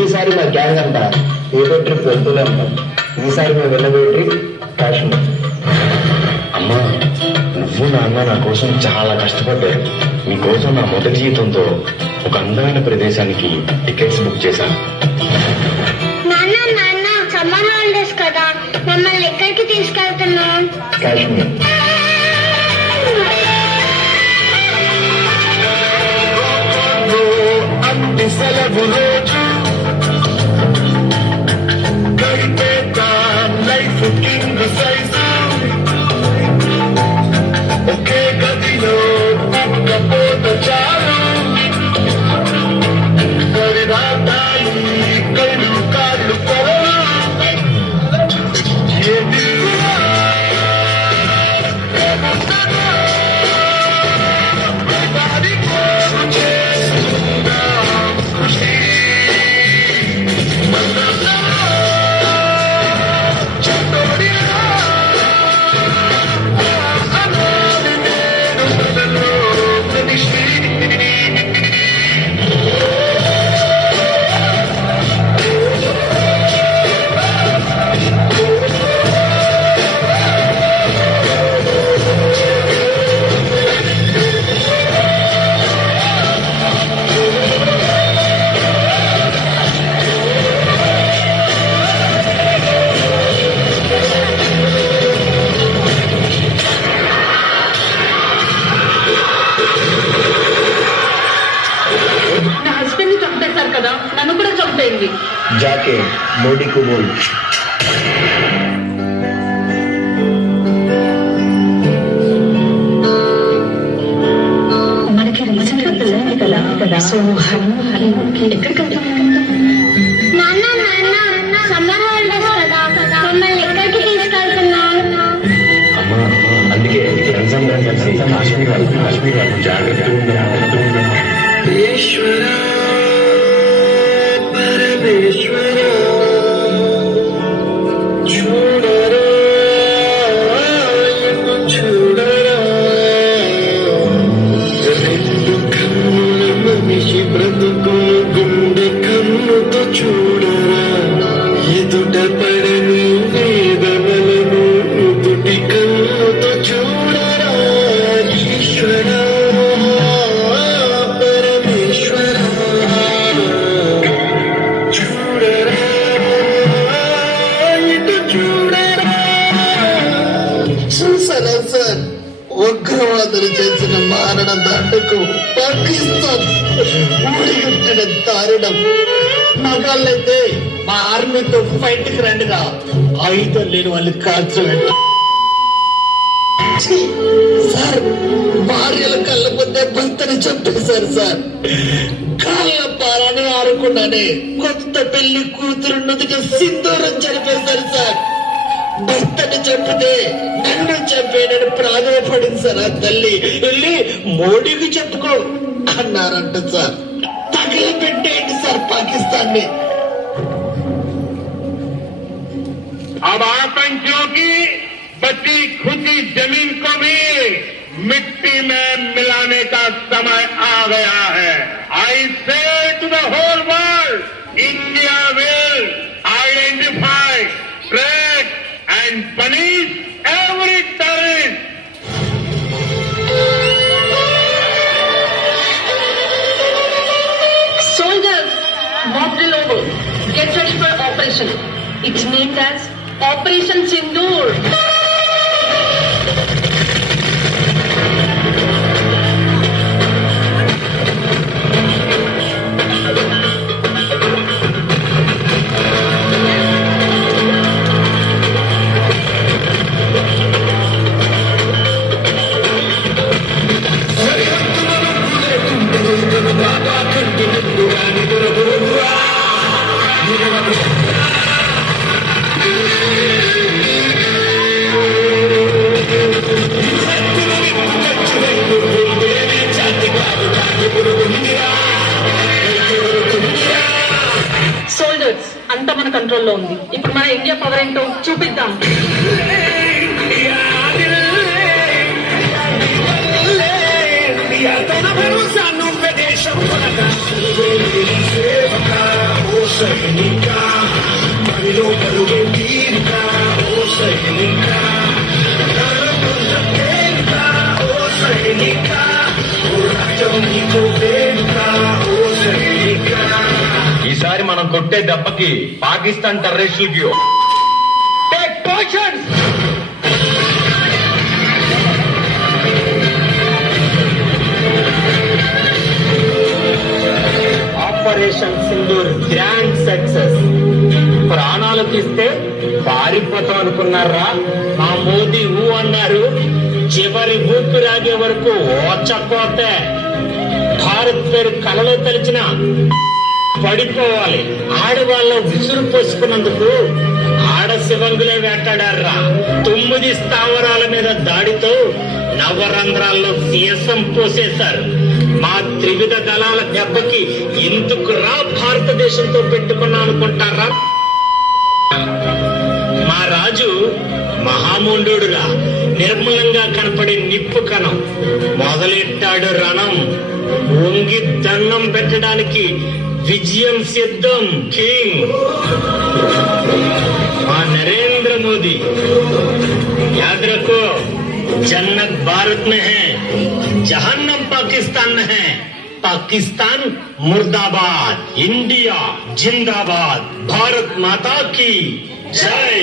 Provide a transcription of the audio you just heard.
ప్రతిసారి మా గ్యాంగ్ అంతా ఏదో ట్రిప్ వెళ్తూనే ఉంటాం. ఈసారి మేము వెళ్ళబోయే ట్రిప్ కాశ్మీర్. అమ్మా, నువ్వు నాన్న నా కోసం చాలా కష్టపడ్డారు. మీకోసం నా మొదటి జీతంతో ఒక అందమైన ప్రదేశానికి టికెట్స్ బుక్ చేశాను. నాన్న నాన్న సమ్మర్ హాలిడేస్ కదా, మమ్మల్ని ఎక్కడికి తీసుకెళ్తున్నావు? కాశ్మీర్. సెలవు రోజు గడిపేద్దాం లైఫ్ కింగ్ సైజు, ఒకే గదిలో ఒక్కపోత చాలు, పరిదాటాలి కళ్ళు కాళ్ళు కొరలు, ఏది నన్ను కూడా చంపేయండి. జాకే మోడీ కు బోల్. మనకి రీసెంట్ గా పెళ్ళైంది కదా, సో ఎక్కడికి నాన్న నాన్న సమ్మర్ హాలిడేస్ కదా, మమ్మల్ని ఎక్కడికి తీసుకెళ్తున్నావు? అమ్మా, అందుకే రంజాన్ కలిసి కాశ్మీర్ వాళ్ళు జాగ్రత్తగా ఈశ్వరా పరమేశ్వరా చూడరా చూడరా, రెండు కన్నుల మనిషి బ్రతుకు గుండె కన్నుతో చూడరా, ఎదుట పడని వేదనలను నుదుటి కన్నుతో చూడరా, ఈశ్వరా చూసారా సార్, ఉగ్రవాదులు చేసిన మారణ దండకు పాకిస్తాన్ ఊడిగట్టిన దారుణం. మగాళ్ళైతే మా ఆర్మీతో ఫైట్ కి రండిగా, ఆయుధం లేని వాళ్ళు కాల్చండి సార్. భార్యల కళ్ళ ముందే భర్తని చంపేశారు సార్. కాళ్ళ పాలని ఆరకుండానే కొత్త పెళ్లి కూతురు నుదుట సింధూరం చనిపేశారు సార్. భర్తని చంపితే నన్ను చంపేనని ప్రాధాన్యపడింది సార్. ఆ తల్లి వెళ్ళి మోడీకి చెప్పుకో అన్నారంట సార్. తగిలిపెట్టేయండి సార్ పాకిస్తాన్ ని. अब आतंकियों की बची खुदी जमीन को भी मिट्टी में मिलाने का समय आ गया है. I say to the whole world, India will identify, track and punish every terrorist. Soldiers, mock drill over. Get ready for operation. It's named as Operation Sindoor. Soldiers అంతా మన కంట్రోల్లో ఉంది. ఇప్పుడు మన ఇండియా పవర్ ఏంటో చూపిద్దాం. ఈసారి మనం కొట్టే దెబ్బకి పాకిస్తాన్ టెర్రరిస్టులకి take positions. Operation Sindoor grand success. ప్రాణాలు తీస్తే పారిపోతాం అనుకున్నారా? మా మోదీ ఊ అన్నారు, చివరి ఊపిరాగే వరకు ఓచపోతే భారత్ పేరు కలలో తలిచిన పడిపోవాలి. ఆడవాళ్ళ విసురు పోసుకున్నందుకు ఆడ శివంగులే వేటాడారా. 9 స్థావరాల మీద దాడితో నవరంధ్రాల్లో సీసం పోసేశారు. మా త్రివిధ దళాల దెబ్బకి ఎందుకు రా భారతదేశంతో పెట్టుకున్నాం అనుకుంటారా? మా రాజు మహామూండురా, నిర్మలంగా కనపడే నిప్పు కణం. మొదలెట్టాడు రణం, వంగి దండం పెట్టడానికి విజయం సిద్ధం. కింగ్ మా नरेंद्र मोदी, याद रखो, जन्नत भारत में है, जहन्नम पाकिस्तान में है. पाकिस्तान मुर्दाबाद, इंडिया जिंदाबाद. भारत माता की जय.